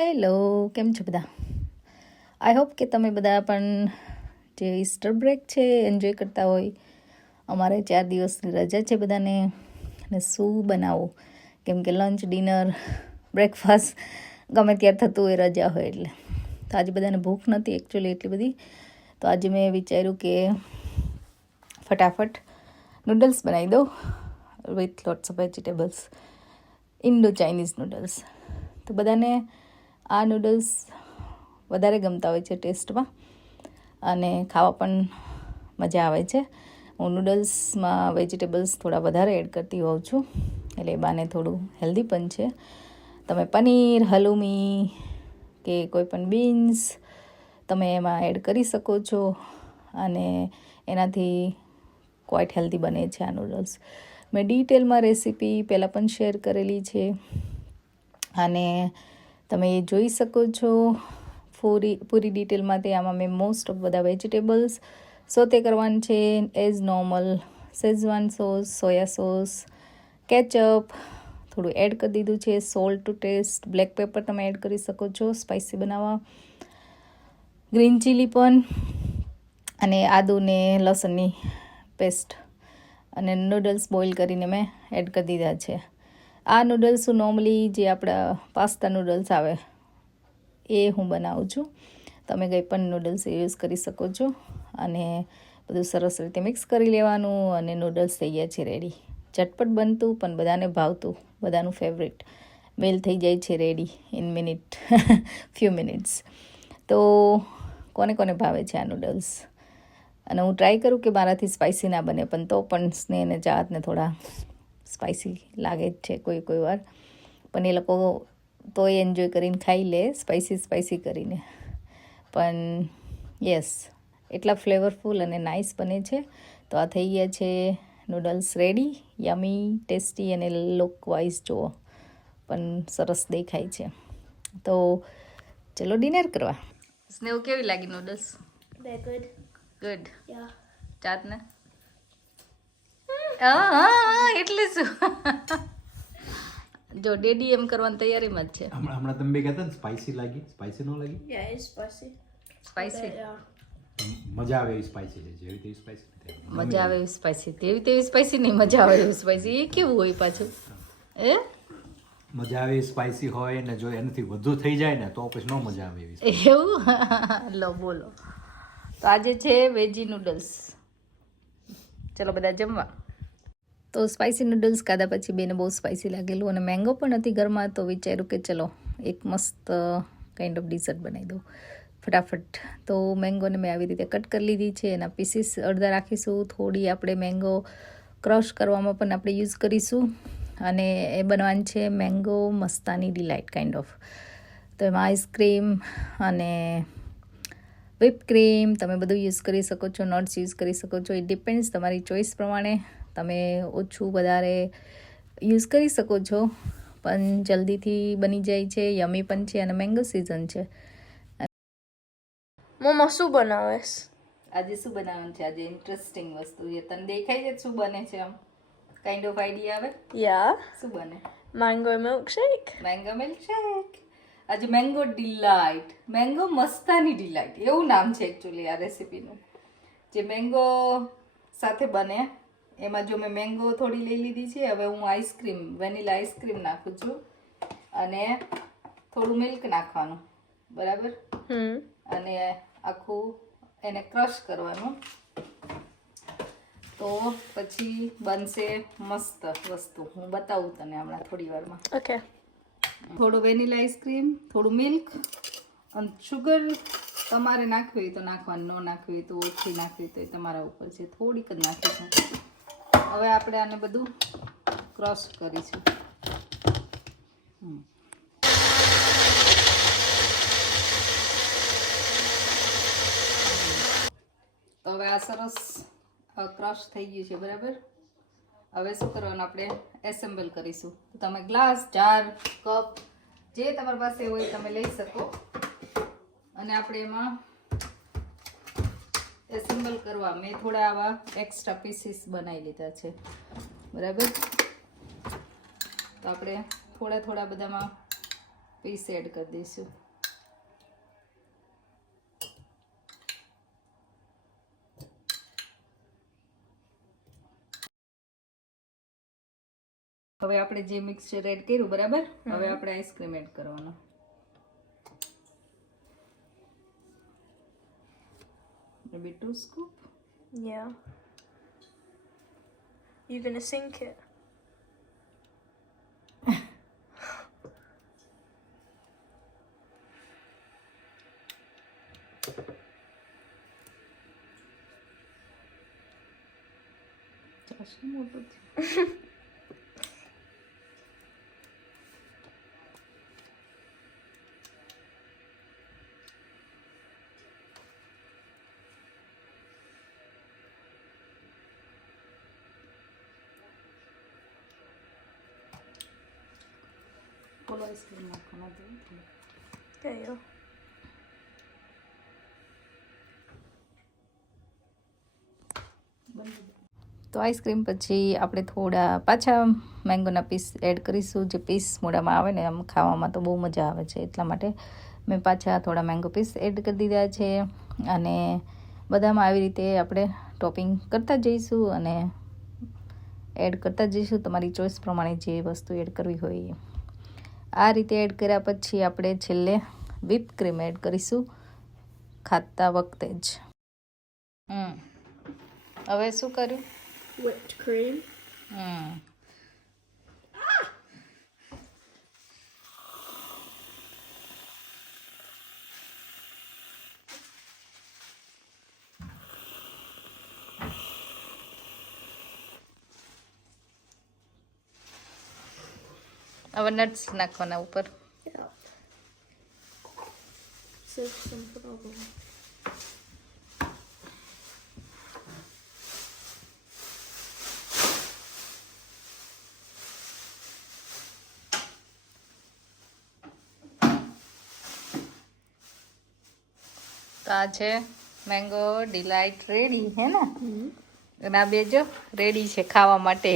Hello, કેમ છો બધા? આઈ હોપ કે તમે બધા પણ જે ઈસ્ટર બ્રેક છે એન્જોય કરતા હોય. અમારે 4 દિવસની રજા છે બધાને, અને શું બનાવવું, કેમ કે લંચ, ડિનર, બ્રેકફાસ્ટ ગમે ત્યારે થતું હોય રજા હોય એટલે. તો આજે બધાને ભૂખ નથી એકચ્યુઅલી એટલી બધી, તો આજે મેં વિચાર્યું કે ફટાફટ નૂડલ્સ બનાવી દો with lots of vegetables, Indo Chinese noodles. તો બધાને આ નૂડલ્સ વધારે ગમતા હોય છે ટેસ્ટમાં, અને ખાવા પણ મજા આવે છે. હું નૂડલ્સમાં વેજીટેબલ્સ થોડા વધારે એડ કરતી હોઉં છું, એટલે એ બાને થોડું હેલ્ધી પણ છે. તમે પનીર, હલુમી કે કોઈ પણ બીન્સ તમે એમાં એડ કરી શકો છો, અને એનાથી ક્વાઇટ હેલ્ધી બને છે આ નૂડલ્સ. મેં ડિટેલમાં રેસીપી પહેલાં પણ શેર કરેલી છે, અને તમે એ જોઈ શકો છો પૂરી ડિટેલમાં. આમાં મેં મોસ્ટ ઓફ બધા વેજીટેબલ્સ સોતે કરવાનું છે as normal. Schezwan sauce, soya sauce, ketchup થોડું એડ કરી દીધું છે, salt to taste, black pepper તમે એડ કરી શકો છો સ્પાઇસી બનાવવા, ગ્રીન ચીલી પણ, અને આદુ ને લસણની પેસ્ટ, અને નૂડલ્સ બોઇલ કરીને મેં એડ કરી દીધા છે. આ નૂડલ્સ નોર્મલી જે આપણા પાસ્તા નૂડલ્સ આવે એ હું બનાવું છું. તમે કંઈ પણ નૂડલ્સ યુઝ કરી શકો છો, અને બધું સરસ રીતે મિક્સ કરી લેવાનું, અને નૂડલ્સ થઈ ગયા છે રેડી. ઝટપટ બનતું પણ બધાને ભાવતું, બધાનું ફેવરેટ મેલ થઈ જાય છે રેડી ઇન ફ્યુ મિનિટ્સ. તો કોને કોને ભાવે છે આ નૂડલ્સ? અને હું ટ્રાય કરું કે મારાથી સ્પાઇસી ના બને, પણ તો પણ સ્નેહ અને ચાહતને થોડા સ્પાઇસી લાગે જ છે કોઈ વાર, પણ એ લોકો તો એન્જોય કરીને ખાઈ લે સ્પાઇસી કરીને. પણ યસ, એટલા ફ્લેવરફુલ અને નાઇસ બને છે. તો આ થઈ ગયા છે નૂડલ્સ રેડી, યમી, ટેસ્ટી, અને લુક વાઇઝ જુઓ પણ સરસ દેખાય છે. તો ચલો ડિનર કરવા. સ્નેહ કેવી લાગી નૂડલ્સ? ગુડ. ચાતને એટલે શું? જો ડેડી એમ કરવાની તૈયારીમાં જ છે. હમણાં તમે બે કહેતા ને સ્પાઇસી લાગી, સ્પાઇસી ન લાગી? Yeah, it's spicy. સ્પાઇસી મજા આવે એવી સ્પાઇસી છે, જેવી તેવી સ્પાઇસી નથી. મજા આવે એવી સ્પાઇસી, તેવી સ્પાઇસી નહીં, મજા આવે એવી સ્પાઇસી. એ કેવું હોય પાછું? મજા આવે એવી સ્પાઇસી હોય ને, જો એનાથી વધુ થઈ જાય ને તો પછી ન મજા આવે એવી. એવું? લો બોલો. તો આજે છે વેજી નૂડલ્સ. ચલો બધા જમવા. તો સ્પાઇસી નૂડલ્સ ખાધા પછી બેને બહુ સ્પાઇસી લાગેલું, અને મેંગો પણ હતી ઘરમાં, તો વિચાર્યું કે ચલો એક મસ્ત કાઇન્ડ ઓફ ડિઝર્ટ બનાવી દઉં ફટાફટ. તો મેંગોને મેં આવી રીતે કટ કરી લીધી છે, એના પીસીસ અડધા રાખીશું. થોડી આપણે મેંગો ક્રશ કરવામાં પણ આપણે યુઝ કરીશું, અને એ બનાવવાનું છે mango Mastani delight kind of. તો એમાં આઈસક્રીમ અને whip ક્રીમ તમે બધું યુઝ કરી શકો છો, નટ્સ યુઝ કરી શકો છો. ઇટ ડિપેન્ડ્સ તમારી ચોઈસ પ્રમાણે, તમે ઓછું વધારે યુઝ કરી શકો છો, પણ જલ્દીથી બની જાય છે, યમી પણ છે, અને મેંગો સિઝન છે. મમ્મા શું બનાવેશ? આજે શું બનાવવાનું છે? આજે ઇન્ટરેસ્ટિંગ વસ્તુ છે. તને દેખાય છે શું બને છે? આમ કાઇન્ડ ઓફ આઈડિયા આવે? Yeah. શું બને? Mango milkshake. Mango milkshake. આજે mango delight, mango Mastani delight એવું નામ છે એકચ્યુઅલી આ રેસીપીનું. જે મેંગો સાથે બને, એમાં જો મેં મેંગો થોડી લઈ લીધી છે. હવે હું આઈસ્ક્રીમ, વેનીલા આઈસ્ક્રીમ નાખું છું, અને થોડું મિલ્ક નાખવાનું, બરાબર? અને આખું એને ક્રશ કરવાનું, તો પછી બનશે મસ્ત વસ્તુ. હું બતાવું તને હમણાં થોડી વારમાં. Okay. થોડું વેનીલા આઈસ્ક્રીમ, થોડું મિલ્ક, અને શુગર તમારે નાખવી હોય તો નાખવાનું, ન નાખવી હોય તો ઓછી નાખવી તો એ તમારા ઉપર છે. થોડીક જ નાખીશું. હવે આપણે આને બધું ક્રશ કરીશું. તો હવે આ સરસ ક્રશ થઈ ગયું છે, બરાબર? હવે શું કરવાનું, આપણે એસેમ્બલ કરીશું. તો તમે ગ્લાસ, જાર, કપ જે તમારી પાસે હોય તમે લઈ શકો, અને આપણે એમાં એસેમ્બલ કરવા મેં થોડા આવા એક્સ્ટ્રા પીસીસ બનાવી લીધા છે, બરાબર? તો આપણે થોડા બધામાં પીસ એડ કરી દઈશું. હવે આપણે જે મિક્સચર એડ કર્યું બરાબર, હવે આપણે આઈસ્ક્રીમ એડ કરવાનો. maybe 2 scoop. Yeah. You gonna sink it? ચાશનું મોટું થયું. બોલો આઈસ્ક્રીમ નાખવાના દે. There you go. તો આઈસ્ક્રીમ પછી આપણે થોડા પાછા મેંગોના પીસ એડ કરીશું. જે પીસ મોઢામાં આવે ને આમ ખાવામાં તો બહુ મજા આવે છે, એટલા માટે મેં પાછા થોડા મેંગો પીસ એડ કરી દીધા છે. અને બધામાં આવી રીતે આપણે ટોપિંગ કરતા જઈશું અને એડ કરતા જઈશું, તમારી ચોઈસ પ્રમાણે જે વસ્તુ એડ કરવી હોય. આ રીતે એડ કર્યા પછી આપણે છેલ્લે whip ક્રીમ એડ કરીશું ખાતા વખતે જ. હવે શું કર્યું? Whipped cream. હવે નટ્સ નાખવાના ઉપર. Yeah. Some problem. તો આ છે મેંગો ડિલાઇટ રેડી હે ને? અને આ બે જો રેડી છે ખાવા માટે.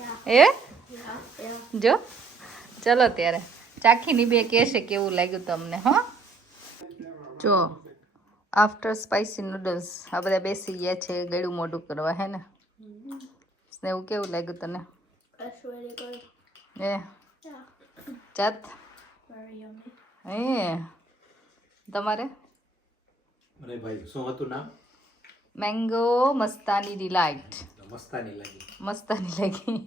Yeah. એ Yeah. જો ચલો ત્યારે ચાખીની બે કહેશે કેવું લાગ્યું તમને. હા જો આફ્ટર સ્પાઇસી નૂડલ્સ આ બધા બેસી ગયા છે ગળું મોઢું કરવા હે ને? એવું કેવું લાગ્યું તને? That's really good. A Yeah. ચાત Very yummy. તમારે? અરે ભાઈ શું હતું નામ? Mango Mastani delight. મસ્તાની લાગી. મસ્તાની લાગી.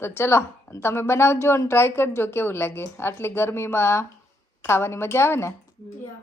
તો ચલો તમે બનાવજો અને ટ્રાય કરજો કેવું લાગે. આટલી ગરમીમાં ખાવાની મજા આવે ને? Yeah.